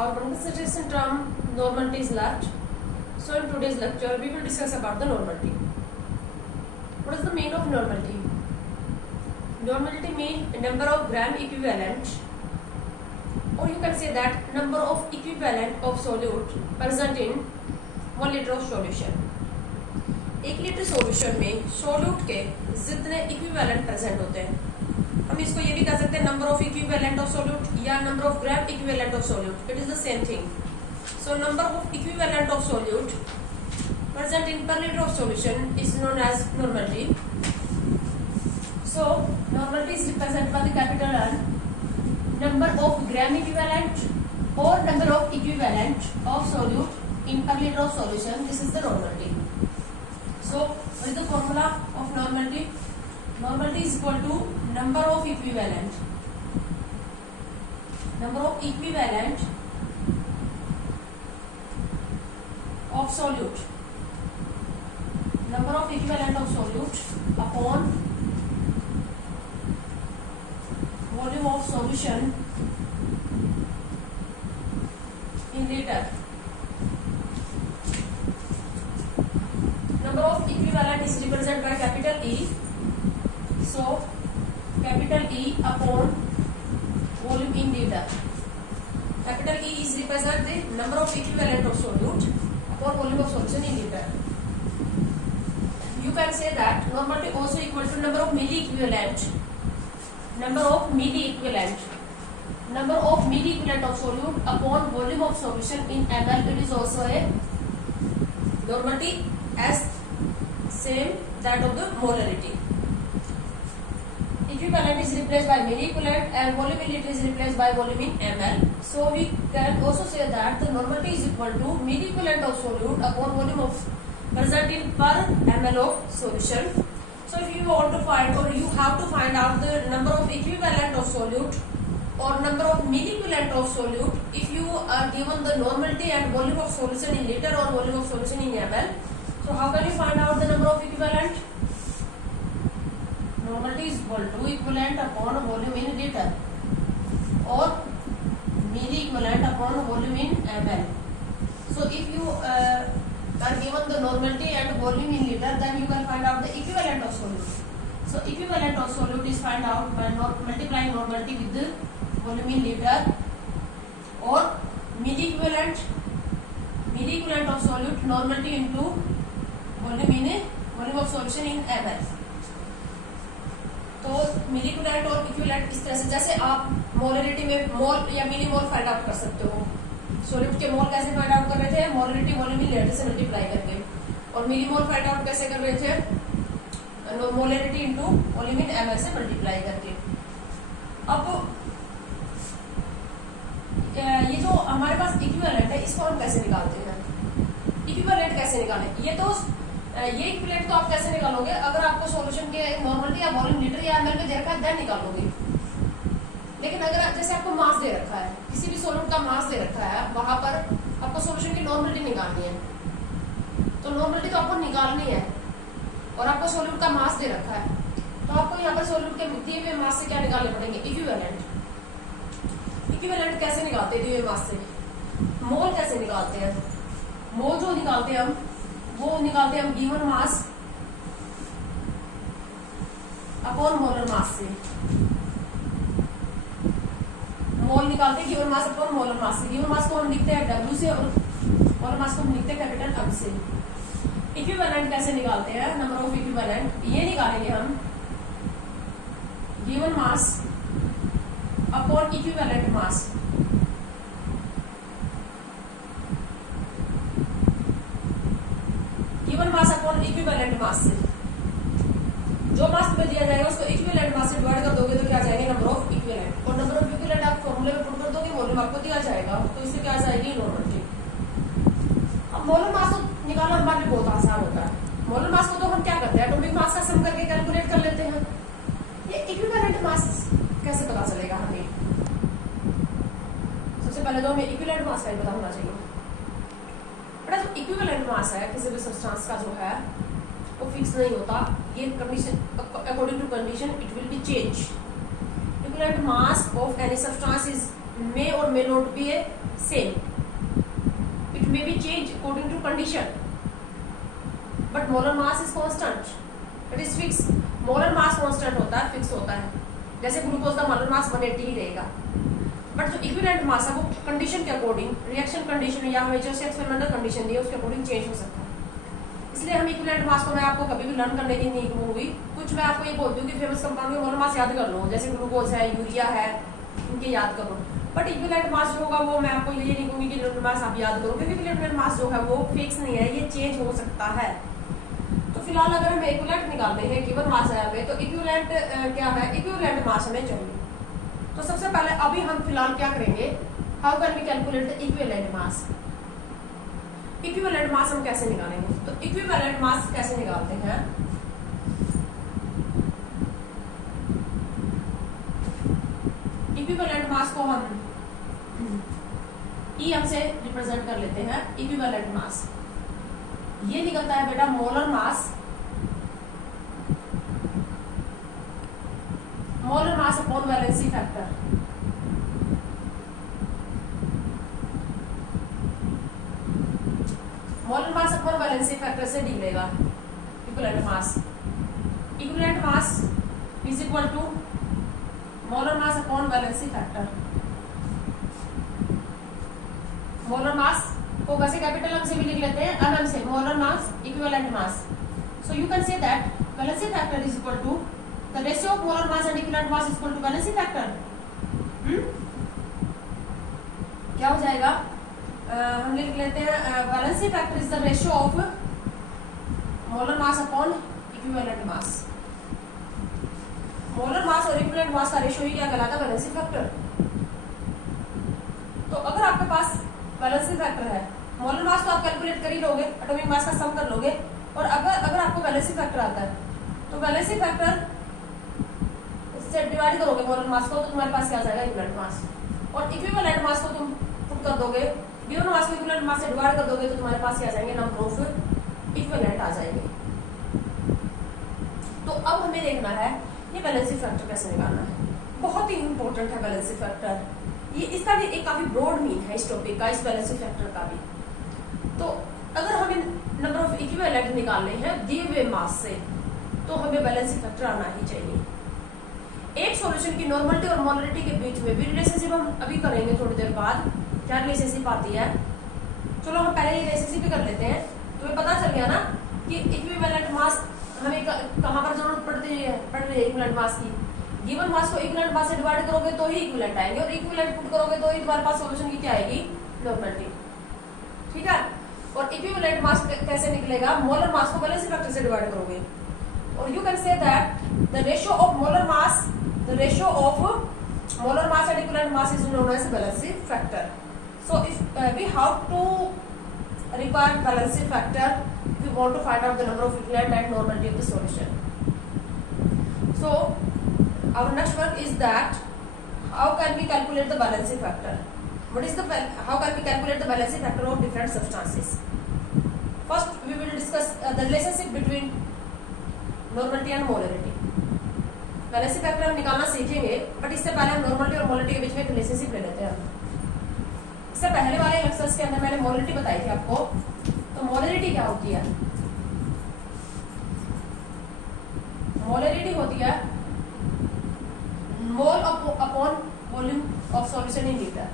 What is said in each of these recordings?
Our conversation term normality is left. So in today's lecture, we will discuss about the normality. What is the meaning of normality? Normality means number of gram equivalent, or you can say that number of equivalent of solute present in 1 liter of solution. 1 litre solution में solute के जितने equivalent present होते हैं, हम इसको ये भी कह सकते हैं number of equivalent of solute या number of gram equivalent of solute. It is the same thing. So number of equivalent of solute present in per liter of solution is known as normality. So normality is represented by the capital N, number of gram equivalent or number of equivalent of solute in per liter of solution. This is the normality. So what is the formula of normality? Normality is equal to number of equivalent of solute, number of equivalent of solute upon volume of solution in liter. Number of equivalent is represented by capital E. So capital E upon volume in liter. Capital E is represent the number of equivalent of solute upon volume of solution in liter. You can say that normality also equal to number of milli equivalent. Number of milli equivalent of solute upon volume of solution in ml. It is also a normality as same that of the molarity. Equivalent is replaced by milli equivalent and volume in liter is replaced by volume in ml. So we can also say that the normality is equal to milli equivalent of solute upon volume of present in per ml of solution. So if you want to find, or you have to find out the number of equivalent of solute or number of milli equivalent of solute, if you are given the normality and volume of solution in liter or volume of solution in ml, so how can you find out the number of equivalent? Normality is equal to equivalent upon volume in liter or milli equivalent upon volume in ml. So if you are given the normality and volume in liter, then you can find out the equivalent of solute. So equivalent of solute is find out by multiplying normality with the volume in liter, or milli equivalent of solute normality into volume of solution in ml. तो मिली equivalent और equivalent इस तरह से, जैसे आप molarity में मोल या मिली मोल find out कर सकते हो. सोल्यूट के मोल कैसे फाइंड आउट कर रहे थे? मोलरिटी वॉल्यूम इन लीटर से मल्टीप्लाई करके. और मिली मोल फाइंड आउट कैसे कर रहे थे? मोलरिटी इनटू वॉल्यूम इन ml से मल्टीप्लाई करके. अब ये जो हमारे पास इक्विवेलेंट है, इसको हम कैसे निकालते हैं? इक्विवेलेंट कैसे निकालें? ये इक्विवेलेंट तो आप कैसे निकालोगे? अगर आपको सॉल्यूशन के नॉर्मलिटी या वॉल्यूम लीटर या ml में दे रखा है, देन निकालोगे. लेकिन अगर जैसे आपको मास दे रखा है, किसी भी सोल्यूट का मास दे रखा है, वहां पर आपको सॉल्यूशन की नॉर्मलिटी निकालनी है. तो नॉर्मलिटी तो आपको निकालनी है और आपको सोल्यूट का मास दे रखा है, तो आपको यहाँ पर सोल्यूट के दिए हुए मास से क्या निकालने पड़ेंगे? इक्विवेलेंट. इक्विवेलेंट कैसे निकालते हैं? दिए हुए मास से. मोल कैसे निकालते हैं? मोल जो निकालते हैं हम given mass upon molar mass से. मोल निकालते हैं given mass upon molar mass से. गिवन मास को हम लिखते हैं W से और मोलर मास को हम लिखते हैं कैपिटल M से. इक्विवेलेंट कैसे निकालते हैं? नंबर ऑफ इक्विवेलेंट ये निकालेंगे हम गिवन मास अपॉन इक्विवेलेंट मास. गिवन मास अपॉन इक्विवेलेंट मास से जो मास तुम्हें दिया जाएगा उसको इक्विवेलेंट मास से डिवाइड कर दोगे तो क्या आ जाएंगे? Number of equivalent. और नंबर ऑफ इक्विवेलेंट आप फॉर्मूले में पुट कर दोगे, वॉल्यूम आपको दिया जाएगा, तो इससे क्या आ जाएगी? नॉर्मलिटी. अब मोलर मास तो निकालना हमारे लिए बहुत आसान होता है. मोलर मास को तो हम क्या करते हैं? एटॉमिक मास का सम करके कैलकुलेट कर लेते हैं. ये इक्विवेलेंट मास कैसे पता चलेगा हमें? सबसे पहले तो हमें इक्विवेलेंट मास का ही पता होना चाहिए. बट जो इक्विवेलेंट मास है किसी भी सब्सटेंस का जो है वो फिक्स नहीं होता. ये condition according to condition it will be change. Equivalent mass of any substance is may or may not be a same. It may be changed according to condition, but molar mass is constant. It is fixed. Molar mass constant होता है, fix होता है. जैसे glucose का molar mass 180 ही रहेगा, but जो equivalent mass है वो कंडीशन के अकॉर्डिंग, रिएक्शन कंडीशन या हमें जैसे एक्सपेरिमेंटल कंडीशन दी है उसके अकॉर्डिंग चेंज हो सकता है. इसलिए हम इक्विवेलेंट मास को मैं आपको कभी भी लर्न करने की नहीं कहूंगी. कुछ मैं आपको ये बोलती हूँ कि फेमस कंपाउंड के मोलर मास याद कर लो, जैसे ग्लूकोज है, यूरिया है, इनके याद करो. बट इक्विवेलेंट मास जो होगा वो मैं आपको ये नहीं कहूंगी कि इक्विवेलेंट मास आप याद करो, क्योंकि इक्विवेलेंट मास जो है वो फिक्स नहीं है, ये चेंज हो सकता है. तो फिलहाल अगर हम इक्विवेलेंट निकालते हैं, गिवन मास है हमें, तो इक्विवेलेंट क्या है, इक्विवेलेंट मास हमें चाहिए. तो सबसे पहले अभी हम फिलहाल क्या करेंगे, how can we calculate the equivalent mass. Equivalent mass हम कैसे निकालेंगे, तो इक्विवेलेंट मास कैसे निकालते हैं. इक्विवेलेंट मास को हम EM से रिप्रेजेंट कर लेते हैं. इक्विवेलेंट मास ये निकलता है बेटा molar mass, molar mass upon valency factor. Molar mass upon valency factor से निकलेगा equivalent mass. Equivalent mass is equal to molar mass upon valency factor. Molar mass को वैसे कैपिटल एम से भी लिख लेते हैं, एमएम से, molar mass equivalent mass. So you can say that valency factor is equal to the ratio of molar mass and equivalent mass is equal to valency factor. क्या हो जाएगा, हम लिख लेते हैं valency factor is the ratio of molar mass upon equivalent mass. Molar mass और equivalent मास का ratio ही क्या कहलाता है, वैलेंसी फैक्टर. तो अगर आपके पास वैलेंसी फैक्टर है, मोलर मास तो आप कैलकुलेट कर ही लोगे, एटॉमिक मास का सम कर लोगे, और अगर आपको वैलेंसी फैक्टर आता है तो वैलेंसी फैक्टर से डिवाइड करोगे मोलर मास को, तो तुम्हारे पास क्या आ जाएगा, इक्विवेलेंट मास. और इक्विवेलेंट मास को तुम पुट कर दोगे, गिवन मास को इक्विवेलेंट मास से डिवाइड कर दोगे, तो तुम्हारे पास क्या आ जाएंगे, नंबर ऑफ इक्विवेलेंट आ जाएंगे. तो अब हमें देखना है ये वैलेंसी फैक्टर कैसे निकालना है. बहुत ही इंपॉर्टेंट है वैलेंसी फैक्टर. ये इसका भी एक काफी ब्रॉड मीन है इस टॉपिक का, इस वैलेंसी फैक्टर का भी. तो अगर हमें नंबर ऑफ इक्विवेलेंट निकालने हैं दिए हुए मास से, तो हमें वैलेंसी फैक्टर आना ही चाहिए. एक सॉल्यूशन की नॉर्मलिटी और मोलरिटी के बीच में भी रिलेशनशिप हम अभी करेंगे थोड़ी देर बाद, क्या रिलेशनशिप आती है. चलो हम पहले ये रिलेशनशिप भी कर लेते हैं. तुम्हें पता चल गया ना कि इक्विवेलेंट मास हमें कहाँ पर जरूरत पड़ रही है इक्विवेलेंट मास की. गिवन मास को इक्विवेलेंट मास से डिवाइड करोगे तो ही इक्विवेलेंट आएंगे, और इक्विवेलेंट पुट करोगे तो ही तुम्हारे पास सॉल्यूशन की क्या आएगी, नॉर्मलिटी. ठीक है. और इक्विवेलेंट मास कैसे निकलेगा, मोलर मास को वैलेंसी फैक्टर से डिवाइड करोगे. और you can say that the ratio of molar mass, the ratio of molar mass and equivalent mass is known as valency factor. So if we have to require valency factor if you want to find out the number of equivalent and normality of the solution. So our next work is that how can we calculate the valency factor. What is the how can we calculate the valency factor of different substances. First we will discuss the relationship between normality and molarity. Valency factor हम निकालना सीखेंगे, but इससे पहले हम normality और molarity के बीच में एक रिलेशनशिप ले लेते हैं. इससे पहले वाले लेक्चर्स के अंदर मैंने मोलरिटी बताई थी आपको. तो मोलरिटी क्या होती है, मोलरिटी होती है mole upon volume of solution in litre.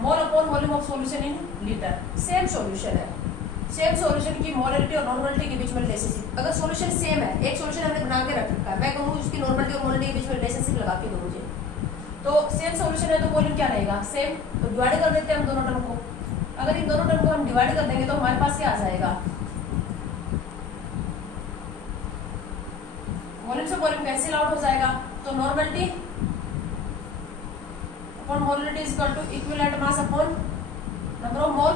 Mole upon volume of solution in litre. Same solution है, सेम सॉल्यूशन की मोलरिटी और नॉर्मलिटी के बीच में रिलेशनशिप. अगर सॉल्यूशन सेम है, एक सॉल्यूशन हमने बना के रख रखा है, मैं कहूँ उसकी नॉर्मलिटी और मोलरिटी के बीच में रिलेशनशिप लगा के दो मुझे, तो सेम सॉल्यूशन है तो वॉल्यूम क्या रहेगा, सेम. तो डिवाइड कर देते हैं हम दोनों टर्म को. अगर इन दोनों टर्म को हम डिवाइड कर देंगे तो हमारे पास क्या आ जाएगा, वॉल्यूम से वॉल्यूम कैंसिल आउट हो जाएगा. तो normality upon molarity is equal to equivalent mass upon number of mole.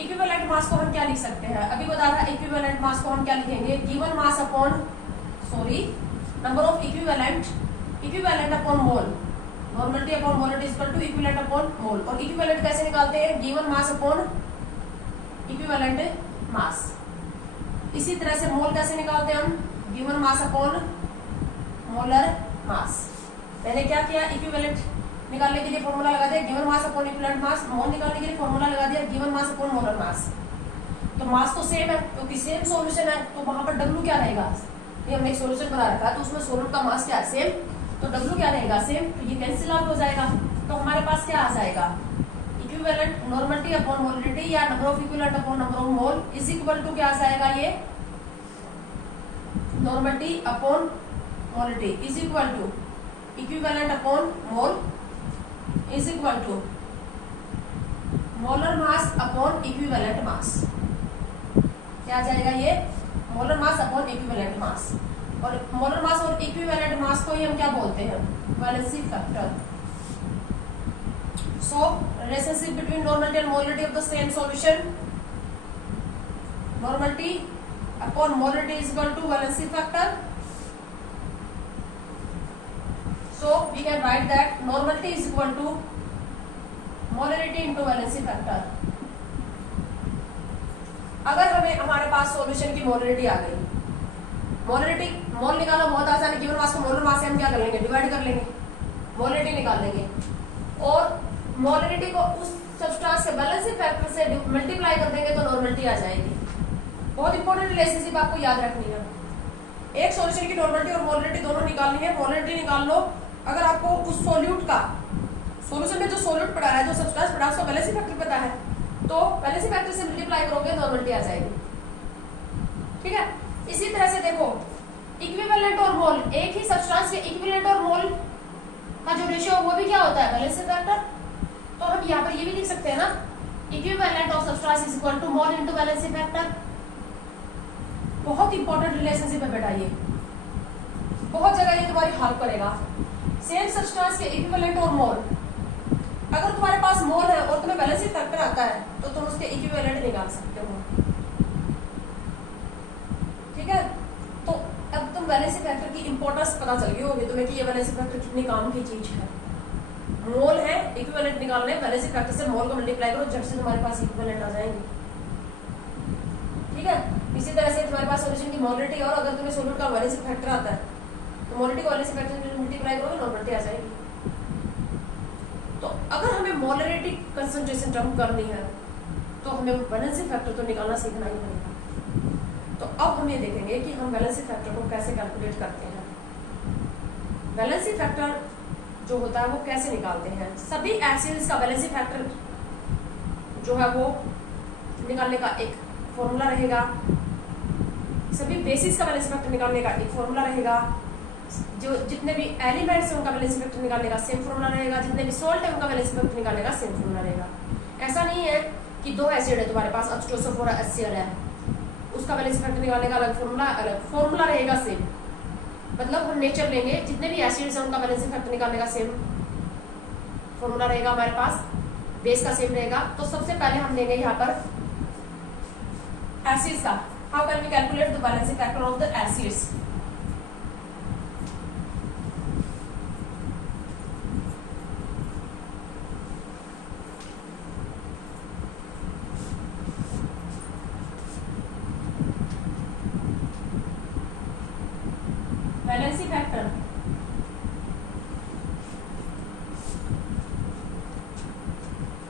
Equivalent mass को हम क्या लिख सकते हैं, अभी बता रहा. इक्विवेलेंट मास को हम क्या लिखेंगे, given mass upon number of equivalent upon mole. Normality upon molarity is equal to equivalent upon mole. और इक्विवेलेंट कैसे निकालते हैं, given mass upon equivalent mass. इसी तरह से मोल कैसे निकालते हैं हम, given mass upon molar mass. मैंने क्या किया, इक्विवेलेंट निकालने के लिए फॉर्मूला लगा दिया given mass upon equivalent mass, mole निकालने के लिए फॉर्मूला लगा दिया given mass upon molar mass. तो मास तो सेम है क्योंकि सेम सॉल्यूशन है, तो वहां पर W क्या रहेगा, ये हमने एक सॉल्यूशन बना रखा है तो उसमें सोल्यूट का मास क्या है, सेम, तो W क्या रहेगा, सेम, तो ये कैंसिल आउट हो जाएगा। तो हमारे पास क्या आ जाएगा, इक्विवेलेंट नॉर्मलिटी अपॉन मोलरिटी या number of equivalent upon number of mole is equal to क्या आ जाएगा, ये normality upon molarity is equal to equivalent upon mole is equal to molar mass upon equivalent mass. क्या आ जाएगा, ये molar mass upon equivalent mass. और molar mass और इक्विवेलेंट मास को ही हम क्या बोलते हैं, valency factor. So relationship between normality and molarity of the same solution, normality upon molarity is equal to valency factor. So we can write that normality is equal to molarity into valency factor. अगर हमें हमारे पास solution की molarity आ गई, molarity मोल निकालना बहुत आसान है, given mass को मोलर मास से हम क्या कर लेंगे, डिवाइड कर लेंगे, मोलरिटी निकाल लेंगे और मोलरिटी को उस सब्सटेंस के बैलेंसिंग फैक्टर से मल्टीप्लाई कर देंगे तो नॉर्मलिटी आ जाएगी। बहुत इंपॉर्टेंट रिलेशनशिप आपको याद रखनी है। एक सॉल्यूशन की नॉर्मलिटी और मोलरिटी दोनों निकालनी है। मोलरिटी निकाल लो, अगर आपको उस सोल्यूट का सॉल्यूशन में जो सोल्यूट पड़ा है, जो सब्सटेंस पड़ा है, उसका बैलेंसिंग फैक्टर पता है तो बैलेंसिंग फैक्टर से मल्टीप्लाई करोगे नॉर्मलिटी आ जाएगी। ठीक है, इसी तरह से देखो इक्विवेलेंट और मोल, एक ही सब्सटेंस के इक्विवेलेंट और मोल का जो रेशियो वो भी क्या होता है, बैलेंसिंग फैक्टर। तो हम यहाँ पर ये भी लिख सकते हैं ना, equivalent of substance is equal to mole into balancing factor. बहुत इंपॉर्टेंट रिलेशनशिप है बेटा, ये बहुत जगह ये तुम्हारी हेल्प करेगा। सेम सब्सटेंस के इक्विवेलेंट और मोल, अगर तुम्हारे पास मोल है और तुम्हें बैलेंसिंग फैक्टर आता है तो तुम उसके इक्विवेलेंट निकाल सकते हो। ठीक है, तो अब तुम बैलेंसिंग फैक्टर की इंपॉर्टेंस पता चल गई होगी तुम्हें कि ये बैलेंसिंग फैक्टर कितनी काम की चीज है। मोल है, इक्विवेलेंट निकालने, बैलेंसिंग फैक्टर से मोल को मल्टीप्लाई करो, झट से तुम्हारे पास इक्विवेलेंट आ जाएंगे। ठीक है, इसी तरह से तुम्हारे पास सॉल्यूशन की मोलरिटी और अगर तुम्हें सोल्यूट का बैलेंसिंग फैक्टर आता है तो मोलरिटी को बैलेंसिंग फैक्टर से मल्टीप्लाई करोगे नॉर्मलिटी आ जाएगी। तो अगर हमें मोलरिटी कंसंट्रेशन टर्म करनी है तो हमें बैलेंसिंग फैक्टर तो निकालना सीखना ही पड़ेगा। तो अब हम ये देखेंगे कि हम बैलेंसिंग फैक्टर को कैसे कैलकुलेट करते हैं। बैलेंसिंग फैक्टर जो होता है वो कैसे निकालते हैं। सभी एसिड्स का बैलेंसिंग फैक्टर जो है वो निकालने का एक फॉर्मूला रहेगा, सभी बेसिस का बैलेंसिंग फैक्टर निकालने का एक फॉर्मूला रहेगा, जो जितने भी एलिमेंट्स हैं उनका बैलेंसिंग फैक्टर निकालने का सेम फॉर्मूला रहेगा, जितने भी सॉल्ट है उनका बैलेंसिंग फैक्टर निकालने का सेम फॉर्मूला रहेगा। ऐसा नहीं है कि दो एसिड है तुम्हारे पास, H2SO4 और HCl है, उसका बैलेंसिंग फैक्टर निकालने का अलग फॉर्मूला रहेगा सेम। मतलब हम नेचर लेंगे, जितने भी एसिड्स हैं उनका बैलेंसिंग फैक्टर निकालने का सेम फॉर्मूला रहेगा हमारे पास, बेस का सेम रहेगा। तो सबसे पहले हम लेंगे यहाँ पर एसिड्स का। How can we calculate the balancing factor of the acids. Balancing factor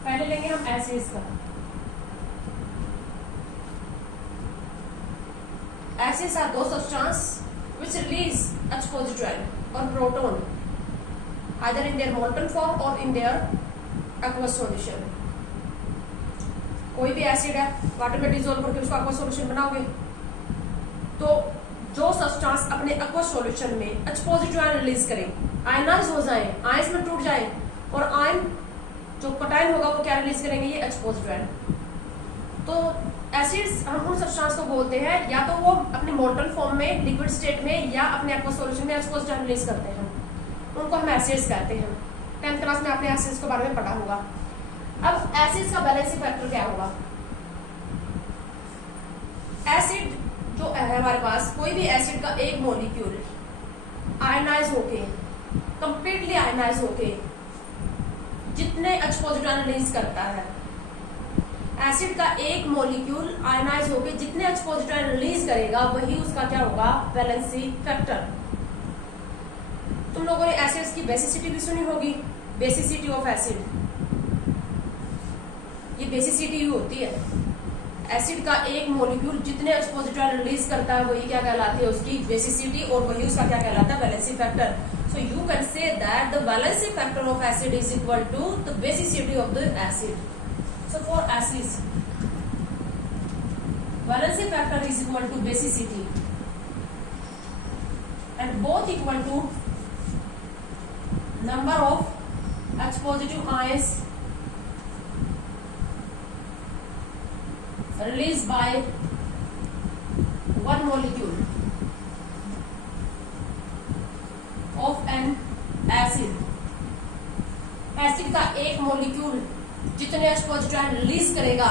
पहले लेंगे हम एसिड्स का। Acids are those substances which release H positive or proton either in their molten form or in their aqueous solution। कोई भी acid है, water में dissolve करके उसको aqueous solution बनाओगे तो जो सब्सटेंस अपने aqueous solution में H positive आयन रिलीज करे, आयनाइज हो जाए, आयंस में टूट जाए और आयन जो कटायन होगा वो क्या रिलीज करेंगे, ये H positive आयन। तो एसिड्स हम उन सब्सटेंस को बोलते हैं या तो वो अपने मोल्टन फॉर्म में, लिक्विड स्टेट में या अपने एक्वस सॉल्यूशन में H positive रिलीज करते हैं, उनको हम एसिड्स कहते हैं। 10th क्लास में आपने एसिड्स के बारे में पढ़ा होगा। अब एसिड्स का बैलेंसिंग फैक्टर क्या होगा। एसिड जो है हमारे पास, कोई भी एसिड का एक मॉलिक्यूल आयनाइज होके, कंप्लीटली आयनाइज होके जितने H positive रिलीज करता है, एसिड का एक मॉलिक्यूल आयनाइज होकर जितने H positive रिलीज करेगा वही उसका क्या होगा, बैलेंसिंग फैक्टर। तुम लोगों ने एसिड्स की बेसिसिटी भी सुनी होगी, बेसिसिटी ऑफ एसिड। ये बेसिसिटी होती है एसिड का एक मॉलिक्यूल जितने एक्सपोजिटर रिलीज करता है वही क्या कहलाती है, उसकी बेसिसिटी, और वही उसका क्या कहलाता है, valency factor. So you can say that the valency factor of acid is equal to the basicity of the acid. So for acids valency factor is equal to basicity and both equal to number of H positive ions released by one molecule of an acid। Acid का एक molecule जितने H positive ion release करेगा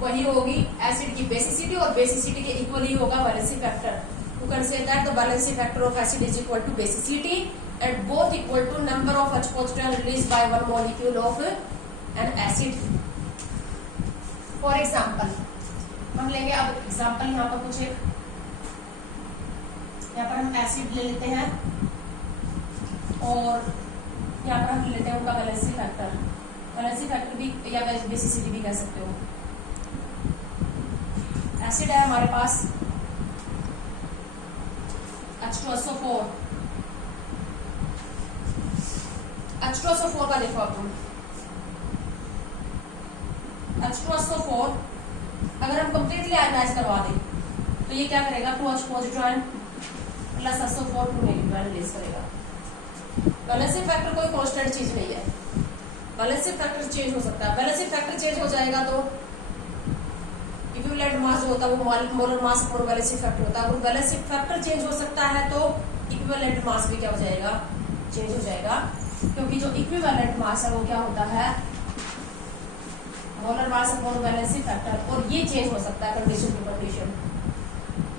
वही होगी acid की basicity, और basicity के equal ही होगा valency factor. You can say that the valency factor of acid is equal to basicity and both equal to number of H positive released by one molecule of an acid। For example, हम लेंगे अब example यहाँ पर कुछ एक, यहाँ पर हम एसिड ले लेते हैं और यहाँ पर हम ले लेते हैं उनका वैलेंसी फैक्टर। वैलेंसी फैक्टर भी या बेसिसिटी भी कह सकते हो। एसिड है हमारे पास H2SO4। H2SO4 का देखो अब तुम, H2SO4 अगर हम कंप्लीटली आयनाइज करवा दें तो ये क्या करेगा, 2H positive ion plus SO4 2 negative ion release करेगा। वैलेंसी फैक्टर कोई कांस्टेंट चीज नहीं है, वैलेंसी फैक्टर चेंज हो सकता है। वैलेंसी फैक्टर चेंज हो जाएगा तो इक्विवेलेंट मास जो होता है वो मोलर मास और वैलेंसी फैक्टर होता है। अगर वैलेंसी फैक्टर चेंज हो सकता है तो इक्विवेलेंट मास भी क्या हो जाएगा, चेंज हो जाएगा, क्योंकि जो इक्विवेलेंट मास है वो क्या होता है, molar mass upon valency factor, और ये चेंज हो सकता है कंडीशन टू कंडीशन।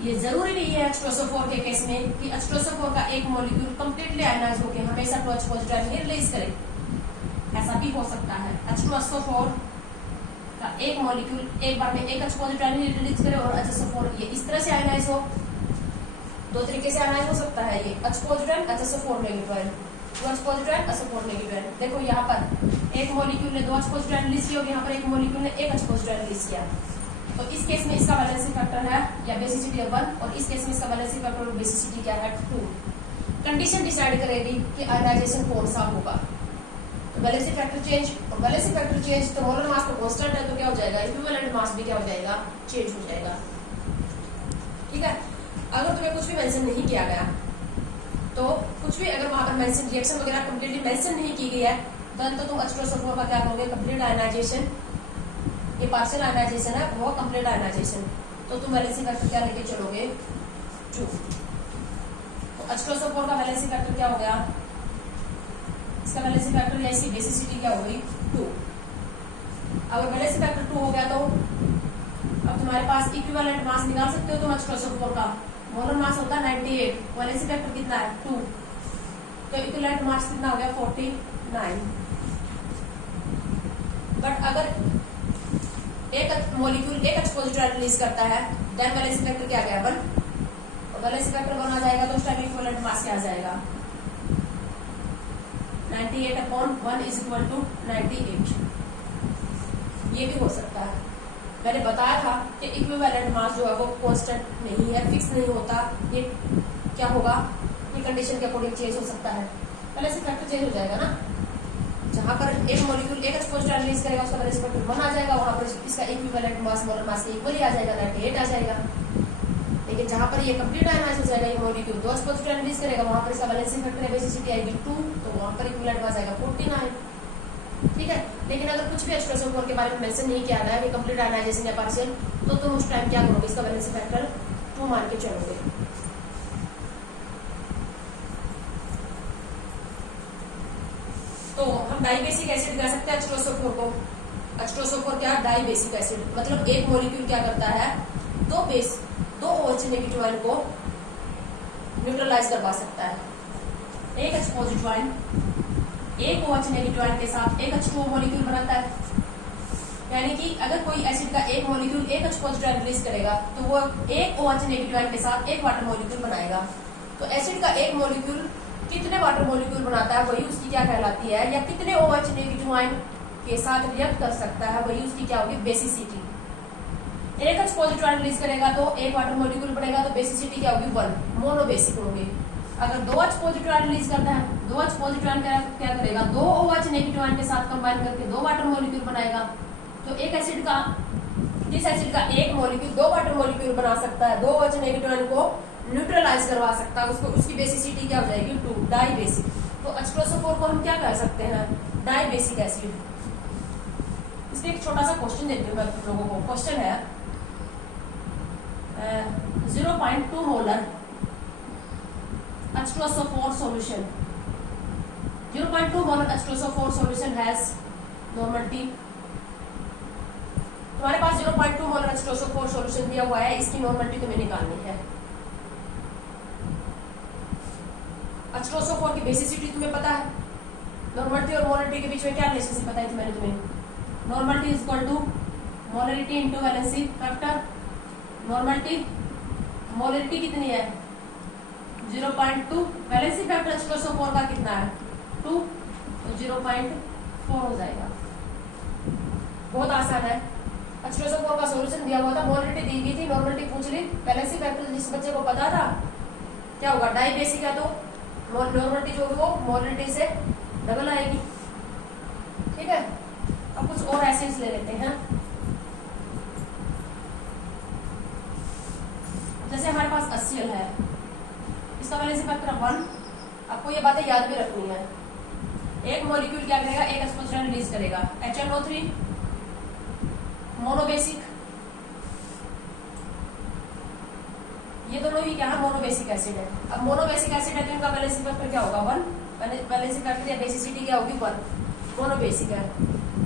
ये जरूरी नहीं है H2SO4 के केस में कि H2SO4 का एक मॉलिक्यूल कंप्लीटली आयनाइज होकर हमेशा 2H पॉजिटिव आयन ही रिलीज करे, ऐसा भी हो सकता है। H2SO4 का एक मॉलिक्यूल एक बार में एक H पॉजिटिव आयन ही रिलीज करे और HSO4 ये इस तरह से आयनाइज हो। दो तरीके से आयनाइज हो सकता है ये, H positive ion HSO4 negative ion, 2H positive ion SO4 negative ion. देखो यहाँ पर एक मॉलिक्यूल ने 2H पॉजिटिव आयन रिलीज किया और यहाँ पर एक मॉलिक्यूल ने एक H पॉजिटिव आयन रिलीज किया। तो इस केस में इसका वैलेंसी फैक्टर है या बेसिसिटी है 1, और इस केस में इसका वैलेंसी फैक्टर और बेसिसिटी क्या है 2। कंडीशन डिसाइड करेगी कि आयनाइजेशन कौन सा होगा। तो वैलेंसी फैक्टर चेंज, और वैलेंसी फैक्टर चेंज तो मोलर मास तो कांस्टेंट है तो क्या हो जाएगा, इक्विवेलेंट मास भी क्या हो जाएगा, चेंज हो जाएगा। ठीक है, अगर तुम्हें कुछ भी मेंशन नहीं किया गया तो कुछ भी अगर वहां पर मेंशन रिएक्शन वगैरह कंप्लीटली मेंशन नहीं की गई है देन तो तुम H2SO4 का क्या करोगे, कंप्लीट आयनाइजेशन, ये पार्शियल आयनाइजेशन है वो कंप्लीट आयनाइजेशन, तो तुम वैलेंसी फैक्टर क्या लेके चलोगे 2। तो H2SO4 का वैलेंसी फैक्टर क्या हो गया, इसका वैलेंसी फैक्टर या इसकी बेसिसिटी क्या हो गई 2। अगर वैलेंसी फैक्टर 2 हो गया तो अब तुम्हारे पास इक्विवेलेंट मास निकाल सकते हो तुम H2SO4 का। मोलर मास होता है 98, वैलेंसी फैक्टर कितना है 2, तो इक्विवेलेंट मास कितना हो गया 49। बट अगर एक मॉलिक्यूल एक H पॉजिटिव आयन रिलीज करता है देन वैलेंसी फैक्टर क्या आ गया 1, और वैलेंसी फैक्टर 1 आ जाएगा तो उस टाइम इक्विवेलेंट मास क्या आ जाएगा 98/1 इज इक्वल टू 98। ये भी हो सकता है। मैंने बताया था कि इक्विवेलेंट मास जो है वो कांस्टेंट नहीं है, फिक्स नहीं होता, ये क्या होगा, ये कंडीशन के अकॉर्डिंग चेंज हो सकता है। वैलेंसी फैक्टर चेंज हो जाएगा ना, जहां पर एक मॉलिक्यूल एक H पॉजिटिव आयन रिलीज करेगा उसका वैलेंसी फैक्टर 1 आ जाएगा, वहां पर इसका इक्विवेलेंट मास मोलर मास के इक्वल ही आ जाएगा 98 आ जाएगा। लेकिन जहां पर ये कंप्लीट आयनाइज हो जाएगा, ये molecule 2H positive ion release करेगा, वहां पर इसका वैलेंसी फैक्टर या बेसिसिटी आएगी 2, तो वहां पर इक्विवेलेंट मास आएगा 49। ठीक है, लेकिन अगर कुछ भी H2SO4 के बारे में मेंशन नहीं किया गया है कि कंप्लीट आयनाइजेशन या पार्शियल, तो तुम उस टाइम क्या करोगे, इसका वैलेंसी फैक्टर 2 मान के चलोगे। तो हम डाइबेसिक एसिड कह सकते हैं H2SO4 को। H2SO4 क्या, डाइबेसिक एसिड, मतलब एक मॉलिक्यूल क्या करता है, दो OH नेगेटिव आयन को न्यूट्रलाइज करवा सकता है। एक H पॉजिटिव आयन एक OH नेगेटिव आयन के साथ एक H2O मॉलिक्यूल बनाता है, यानी कि अगर कोई एसिड का एक मॉलिक्यूल एक H पॉजिटिव आयन रिलीज करेगा तो वो एक OH नेगेटिव आयन के साथ एक वाटर मॉलिक्यूल बनाएगा। तो एसिड का एक मॉलिक्यूल कितने वाटर मॉलिक्यूल बनाता है वही उसकी क्या कहलाती है, या कितने OH नेगेटिव आयन के साथ रिएक्ट कर सकता है वही उसकी क्या होगी, बेसिसिटी। एक H पॉजिटिव आयन रिलीज करेगा तो एक वाटर मॉलिक्यूल बनेगा तो बेसिसिटी क्या होगी 1, मोनोबेसिक होंगे। अगर 2H पॉजिटिव आयन रिलीज करता है, 2H पॉजिटिव आयन क्या करेगा, 2 OH नेगेटिव आयन के साथ कंबाइन करके 2 वाटर मॉलिक्यूल बनाएगा। तो एक एसिड का, इस एसिड का एक मॉलिक्यूल 2 वाटर मॉलिक्यूल बना सकता है, 2 OH नेगेटिव आयन को न्यूट्रलाइज करवा सकता है, उसको उसकी बेसिसिटी क्या हो जाएगी 2, डाई बेसिक। तो H2SO4 को हम क्या कह सकते हैं, डाई बेसिक एसिड। इसलिए एक छोटा सा क्वेश्चन देती हूँ मैं लोगों को। क्वेश्चन है 0.2 molar H2SO4 solution, 0.2 molar H2SO4 solution has normal T। तुम्हारे पास 0.2 मोलर H2SO4 solution दिया हुआ है, इसकी नॉर्मल T तुम्हें निकालनी है। H2SO4 की बेसिसिटी तुम्हें पता है, नॉर्मलिटी और मोलरिटी के बीच में क्या रिलेशनशिप बताई थी मैंने तुम्हें, normality is equal to molarity into valency factor. Normality, molarity कितनी है 0.2, वैलेंसी फैक्टर H2SO4 का कितना है 2, तो 0.4 हो जाएगा। बहुत आसान है। H2SO4 का सॉल्यूशन दिया हुआ था, मोलरिटी दी गई थी, नॉर्मलिटी पूछ ली, वैलेंसी फैक्टर जिस बच्चे को पता था क्या होगा, डाई बेसिक है तो नॉर्मलिटी जो वो मोलरिटी से डबल आएगी। ठीक है, अब कुछ और एसिड्स ले लेते हैं। जैसे हमारे पास HCl है, इसका वैलेंसी फैक्टर 1। आपको ये बातें याद भी रखनी है। एक मॉलिक्यूल क्या करेगा, एक H पॉजिटिव रिलीज करेगा, HNO3 मोनोबेसिक, ये दोनों ही क्या है, मोनोबेसिक एसिड है। अब मोनोबेसिक एसिड है तो इनका वैलेंसी फैक्टर क्या होगा 1, वैलेंसी फैक्टर या बेसिसिटी क्या होगी 1, मोनोबेसिक है।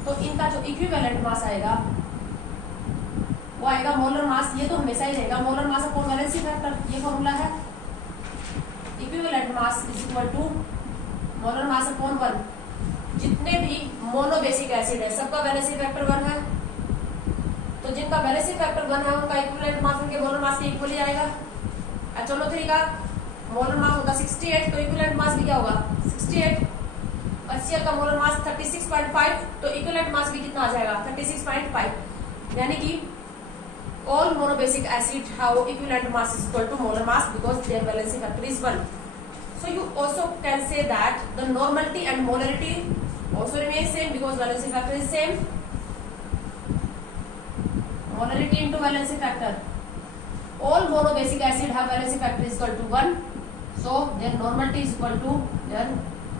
तो इनका जो इक्विवेलेंट मास आएगा वो आएगा मोलर मास, ये तो हमेशा ही रहेगा, molar mass upon valency factor, ये फॉर्मूला है। Equivalent mass is equal to molar mass upon 1। जितने भी मोनोबेसिक एसिड है सबका वैलेंसी फैक्टर 1 है, तो जिनका वैलेंसी फैक्टर 1 है उनका इक्विवेलेंट मास उनके मोलर मास के इक्वल ही आएगा। HNO3 का मोलर मास होगा 68, तो इक्विवेलेंट मास भी क्या होगा 68। HCl का मोलर मास 36.5, तो इक्विवेलेंट मास भी कितना आ जाएगा 36.5। यानी कि all monobasic acid have equivalent mass is equal to molar mass because their valency factor is 1. So you also can say that the normality and molarity also remain same because valency factor is same. Molarity into valency factor. All monobasic acid have valency factor is equal to 1. So their normality is equal to their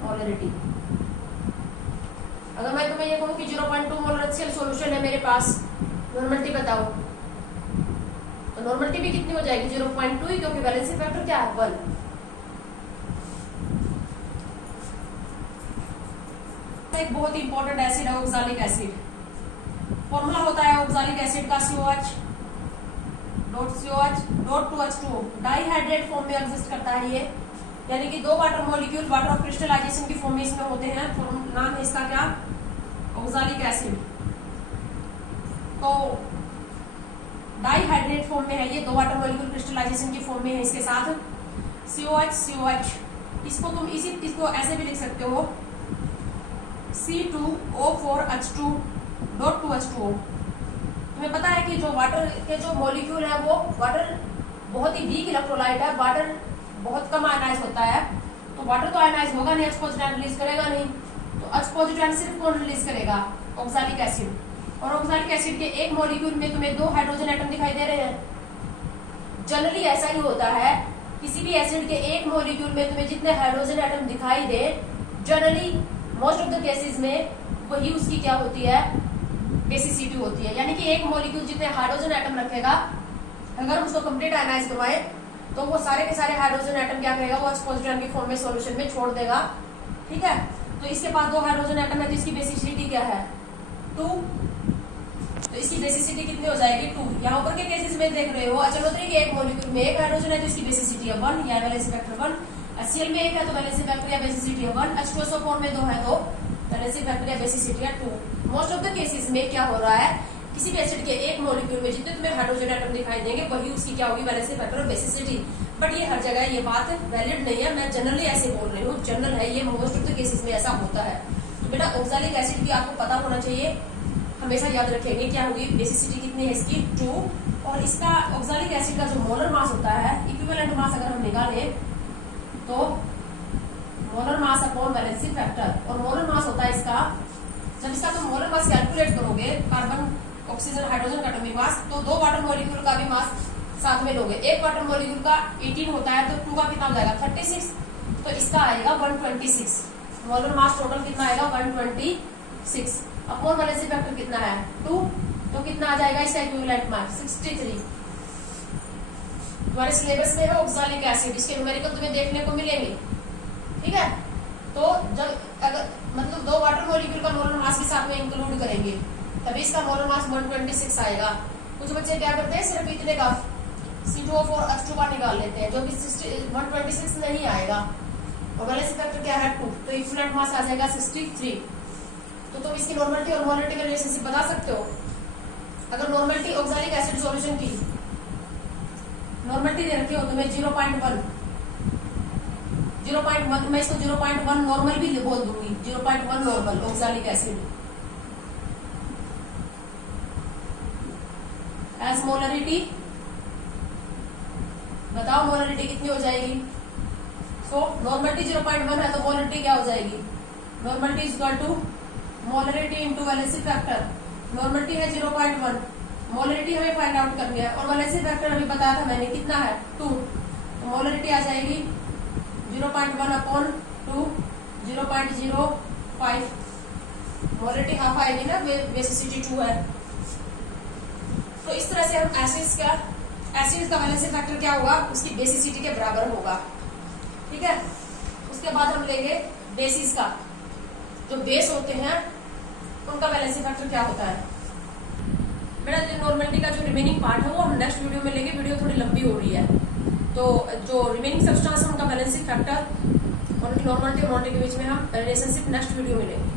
molarity. अगर मैं तुम्हें ये कहूँ कि 0.2 molar HCl solution है मेरे पास, normality बताओ, तो नॉर्मलिटी भी कितनी हो जाएगी 0.2 ही, क्योंकि वैलेंसी फैक्टर क्या है 1। एक बहुत ही इंपॉर्टेंट एसिड है ऑक्सैलिक एसिड। फॉर्मूला होता है ऑक्सैलिक एसिड का COH dot two H2O, dihydrate form में एग्जिस्ट करता है ये, यानी कि 2 water molecule water of crystallization की फॉर्म में इसमें होते हैं। नाम है इसका क्या, ऑक्सैलिक एसिड। तो डाइहाइड्रेट फॉर्म में है ये, 2 वाटर मॉलिक्यूल क्रिस्टलाइजेशन की फॉर्म में है इसके साथ COH। इसको ऐसे भी लिख सकते हो C2O4H2 डॉट टू H2O। तुम्हें पता है कि जो वाटर के जो मॉलिक्यूल है वो वाटर बहुत ही वीक इलेक्ट्रोलाइट है, वाटर बहुत कम आयनाइज होता है, तो वाटर तो आयनाइज होगा नहीं, H पॉजिटिव रिलीज करेगा नहीं, तो H पॉजिटिव सिर्फ कौन रिलीज करेगा, ऑक्सैलिक एसिड। और ऑक्सैलिक एसिड के एक मॉलिक्यूल में तुम्हें 2 हाइड्रोजन एटम दिखाई दे रहे हैं। जनरली ऐसा ही होता है, किसी भी एसिड के एक मॉलिक्यूल में तुम्हें जितने हाइड्रोजन एटम दिखाई दे, generally most of the cases में वही उसकी क्या होती है, बेसिसिटी होती है। यानी कि एक मॉलिक्यूल जितने हाइड्रोजन एटम रखेगा, अगर उसको कंप्लीट आयनाइज करवाए तो वो सारे के सारे हाइड्रोजन एटम क्या करेगा, वो H पॉजिटिव की फॉर्म में सॉल्यूशन में छोड़ देगा। ठीक है, तो इसके पास 2 हाइड्रोजन एटम है, तो इसकी बेसिसिटी क्या है 2, तो इसकी बेसिसिटी कितनी हो जाएगी 2। यहाँ ऊपर के केसेस में देख रहे हो, HNO3 के एक मॉलिक्यूल में 1 हाइड्रोजन है तो इसकी बेसिसिटी है 1 या वैलेंसी फैक्टर 1। HCl में 1 है तो वैलेंसी फैक्टर या बेसिसिटी है 1। H2SO4 में 2 है तो वैलेंसी फैक्टर या बेसिसिटी है 2। मोस्ट ऑफ द केसेस में क्या हो रहा है, किसी भी एसिड के एक मॉलिक्यूल में जितने तुम्हें हाइड्रोजन एटम दिखाई देंगे वही उसकी क्या होगी, वैलेंसी फैक्टर और बेसिसिटी। बट ये हर जगह ये बात वैलिड नहीं है, मैं जनरली ऐसे बोल रही हूँ, जनरल है ये, मोस्ट ऑफ द केसेस में ऐसा होता है। तो बेटा ऑक्सैलिक एसिड भी आपको पता होना चाहिए, हमेशा याद रखेंगे क्या होगी, बेसिसिटी कितनी है इसकी 2, और इसका ऑक्सैलिक एसिड का जो मोलर मास होता है, इक्विवेलेंट मास अगर हम निकालें तो molar mass upon valency factor, और मोलर मास होता है इसका, जब इसका तुम मोलर मास कैलकुलेट करोगे, कार्बन ऑक्सीजन हाइड्रोजन का एटॉमिक मास, तो 2 वाटर मॉलिक्यूल का भी मास साथ में लोगे, एक वाटर मॉलिक्यूल का 18 होता है तो 2 का कितना हो जाएगा 36, तो इसका आएगा 126, मोलर मास टोटल कितना आएगा 126, अपॉन वैलेंसी फैक्टर कितना है 2, तो कितना आ जाएगा इसका इक्विवेलेंट मास 63। तुम्हारे सिलेबस में है ऑक्सैलिक एसिड, इसके न्यूमेरिकल तुम्हें देखने को मिलेंगे, ठीक है। तो जब अगर मतलब 2 वाटर मॉलिक्यूल का मोलर मास के साथ में इंक्लूड करेंगे तभी इसका मोलर मास 126 आएगा। कुछ बच्चे क्या करते हैं सिर्फ इतने का C2O4 H2 का निकाल लेते हैं, जो कि 126 नहीं आएगा, और वैलेंसी फैक्टर क्या है 2, तो इक्विवेलेंट मास आ जाएगा 63। तो तुम इसकी नॉर्मलिटी और मोलरिटी का रिलेशनशिप बता सकते हो। अगर नॉर्मलिटी ऑक्सैलिक एसिड सॉल्यूशन की नॉर्मलिटी दे रखी हो तुम्हें 0.1, मैं इसको 0.1 नॉर्मल भी बोल दूंगी, 0.1 normal oxalic acid as molarity, बताओ मोलरिटी कितनी हो जाएगी। सो नॉर्मलिटी 0.1 है तो मोलरिटी क्या हो जाएगी, normality is equal to molarity into valency factor, normality है 0.1, मोलरिटी हमें फाइंड आउट करनी है, और वैलेंसी फैक्टर अभी बताया था मैंने कितना है 2, तो मोलरिटी आ जाएगी 0.1 अपॉन 2, 0.05, मोलरिटी हाफ आएगी ना, बेसिसिटी 2 है। तो इस तरह से हम एसिड का वैलेंसी फैक्टर क्या होगा, उसकी बेसिसिटी के बराबर होगा, ठीक है। उसके बाद हम लेंगे बेसिस का, जो बेस होते हैं उनका वैलेंसी फैक्टर क्या होता है। मेरा नॉर्मलिटी का जो रिमेनिंग पार्ट है वो हम नेक्स्ट वीडियो में लेंगे, वीडियो थोड़ी लंबी हो रही है, तो जो रिमेनिंग सब्सटेंस है उनका वैलेंसी फैक्टर और उनकी नॉर्मलिटी और मोलरिटी के बीच में हम रिलेशनशिप नेक्स्ट वीडियो में लेंगे।